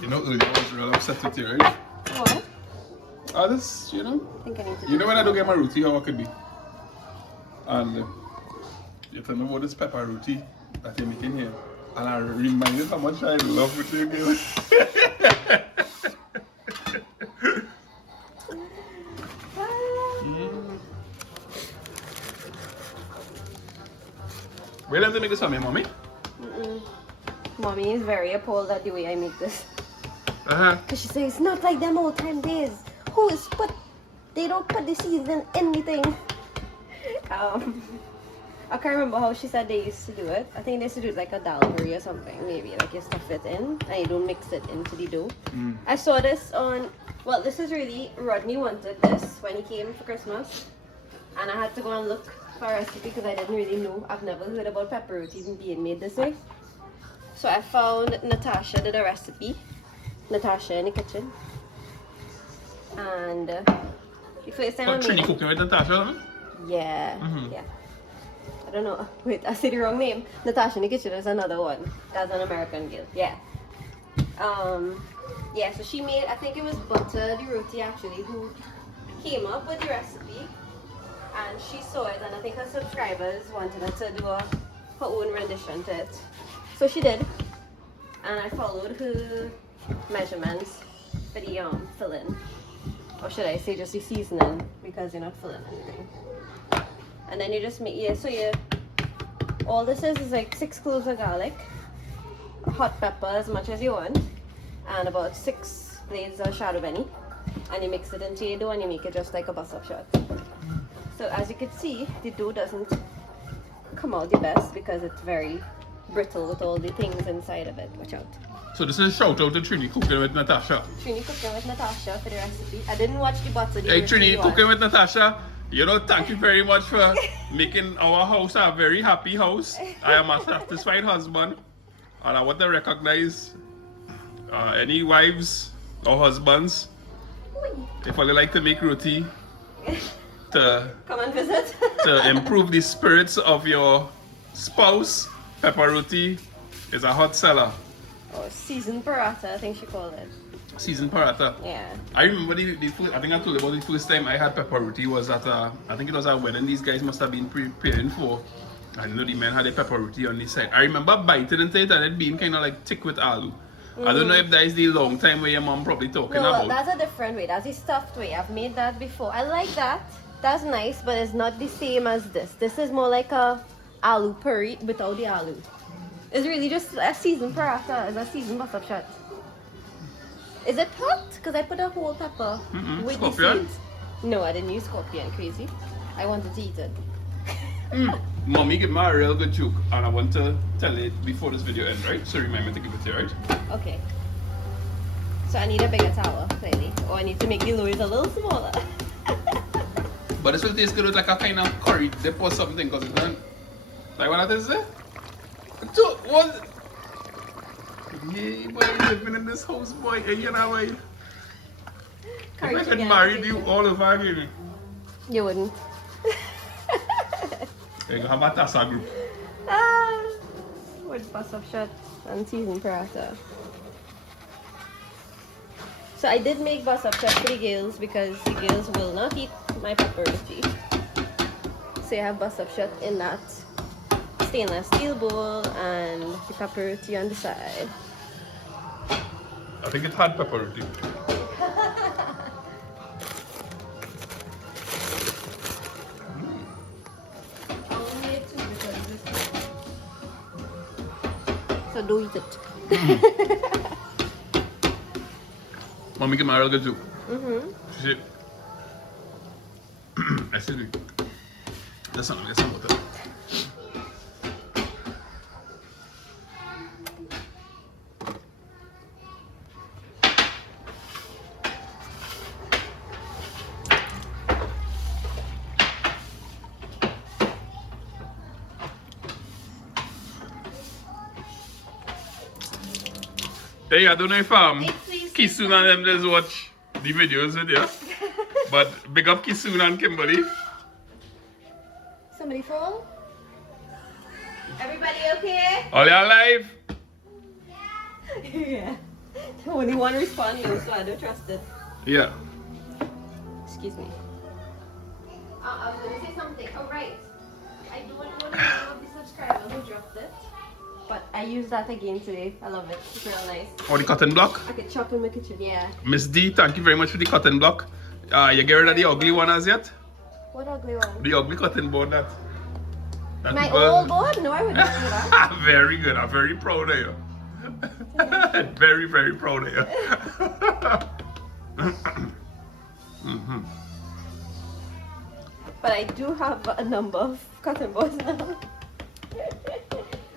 You know, earlier I was real upset with you, right? What? I just, you know, I think I need to. you know when I don't get my roti, how I could be. And you tell me about this pepper roti that you're making here. And I reminded how much I love with you, girl. Where did they make this for me, mommy? Mommy is very appalled at the way I make this. Uh-huh. Because she says, it's not like them old time days. Who is put, they don't put the seeds in anything. I can't remember how she said they used to do it. I think they used to do it like a dal curry or something, maybe. Like you stuff it in and you don't mix it into the dough. I saw this on, well, this is really, Rodney wanted this when he came for Christmas. And I had to go and look for a recipe because I didn't really know. I've never heard about pepper roti being made this way. So I found Natasha did a recipe. Natasha in the kitchen. And the first time I Got Trini made it, cooking with Natasha, huh? yeah, yeah. I don't know. Wait, I said the wrong name. Natasha in the kitchen is another one. That's an American girl. Yeah. Yeah. So she made. I think it was Butter the Roti actually who came up with the recipe, and she saw it, and I think her subscribers wanted her to do her own rendition to it. So she did, and I followed her measurements for the filling, or should I say just the seasoning, because you're not filling anything. And then you just make, yeah, so you, all this is like 6 cloves of garlic, hot pepper as much as you want, and about 6 blades of shadow benny, and you mix it into your dough and you make it just like a bus-up shot. So as you can see, the dough doesn't come out the best because it's very brittle with all the things inside of it. Watch out. So this is a shout out to Trini cooking with Natasha. Trini cooking with Natasha for the recipe. I didn't watch the butter. Hey Trini, cooking with Natasha. You know, thank you very much for making our house a very happy house. I am a satisfied husband, and I want to recognize any wives or husbands, if you like to make roti, to Come and visit. to improve the spirits of your spouse. Pepper roti is a hot seller. Or seasoned paratha, I think she called it. Seasoned paratha. Yeah. I remember the first, I think I told you about the first time I had pepper roti was at I think it was a wedding these guys must have been preparing for. I know the men had a pepper roti on the side. I remember biting into it and it being kind of like thick with aloo. I don't know if that is the long time where your mom probably talking No, about. that's a different way. That's the stuffed way. I've made that before. I like that. That's nice, but it's not the same as this. This is more like a aloo curry without the aloo. It's really just a seasoned paratha. It's a seasoned bus-up shot. Is it hot? Because I put a whole pepper with Scorpion? the seeds. No, I didn't use scorpion. Crazy. I wanted to eat it. Mommy give me a real good joke and I want to tell it before this video ends, right? So remind me to give it to you, right? Okay. So I need a bigger tower, clearly. Or I need to make the loaves a little smaller. But this will taste good with like a kind of curry dip or something because it's not like what that is there? What? Yeah, boy, living in this house, boy. And you know, boy. If I could marry you all over again, You wouldn't. you have a Tassa group. With bus-up shot and seasoned paratha. So I did make bus-up shot for the girls because the girls will not eat my pepper roti. So you have bus-up shot in that stainless steel bowl and the pepper roti on the side. I think it had pepper roti. So do eat it. Mommy give me a real good joke. Mm-hmm. She said, excuse me. That's not get some water. Hey, I don't know if Kisun and them just watch the videos with you, but big up Kisun and Kimberly. Somebody fall? Everybody okay? All y'all live? Yeah. Only one respond though, so I don't trust it. Yeah. Excuse me. I was going to say something. Oh, right. I don't know the name of the subscriber who dropped it, but I used that again today. I love it. It's real nice. Or the cotton block. I could chop in my kitchen, yeah. Miss D, thank you very much for the cotton block. You get rid of the ugly one as yet? What ugly one? The ugly cotton board that My people- old board? No, I wouldn't do that. Very good. I'm very proud of you. Very, very proud of you. But I do have a number of cotton boards now.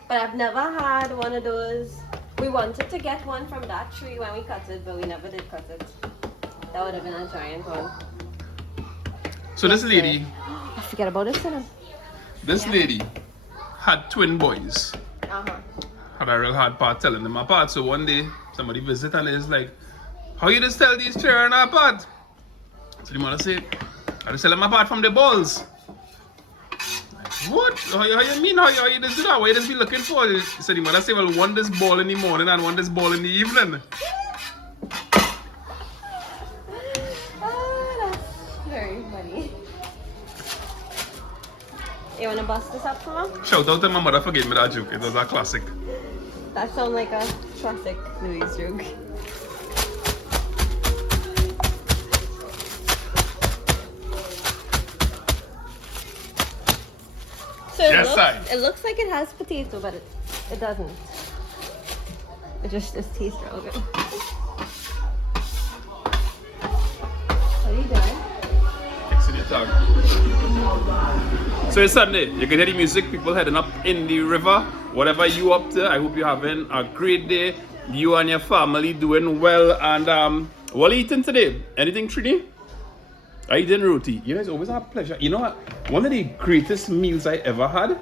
But I've never had one of those. We wanted to get one from that tree when we cut it, but we never did cut it. That would have been a giant one. So this lady, I forget about this one. this lady had twin boys. Uh-huh. Had a real hard part telling them apart. So one day, somebody visit and is like, how you just tell these children apart? So the mother say, I just tell them apart from the balls. What? How you mean? How you just do that? What you just be looking for? So the mother say, well, one this ball in the morning and one this ball in the evening. Oh, that's very funny. You wanna bust this up for me? Shout out to my mother for giving me that joke. It was a classic. That sounds like a classic Louis joke. So Yes, I. it looks like it has potato, but it doesn't. It just tastes real good. What are you doing? Fixing your tongue. So it's Sunday. You can hear the music, people heading up in the river. Whatever you up to, I hope you're having a great day. You and your family doing well. And what are you eating today? Anything, Trini? I eating roti. You guys always have pleasure. You know what? One of the greatest meals I ever had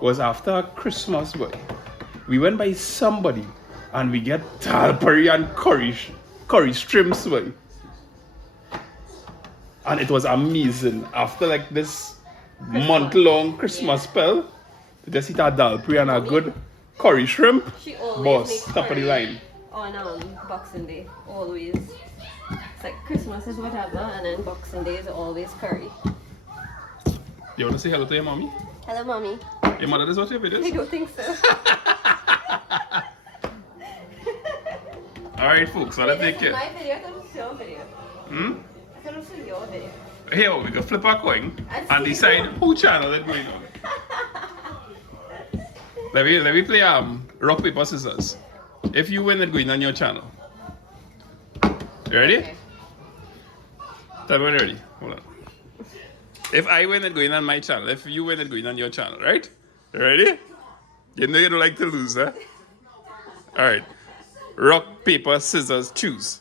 was after Christmas. We went by somebody and we get dal curry and curry shrimps. And it was amazing. After like this month-long Christmas spell, to just eat a dal curry and a good curry shrimp. She always Boss, makes top of the curry line. on Boxing Day. Always. It's like Christmas is whatever, and then Boxing Day is always curry. You want to say hello to your mommy? Hello, mommy. Your mother does watch your I videos? don't think so. Alright folks, so let's This take is it. my video. I thought it was your video. Hmm? I thought it was your video. Here we go, flip a coin I and see. decide who channel is going on. Let me play rock, paper, scissors. If you win, it's going on your channel. You ready? Okay. Tell me when you're ready. Hold on. If I win, it's going on my channel. If you win, it's going on your channel, right? You ready? You know you don't like to lose, huh? Alright. Rock, paper, scissors, choose.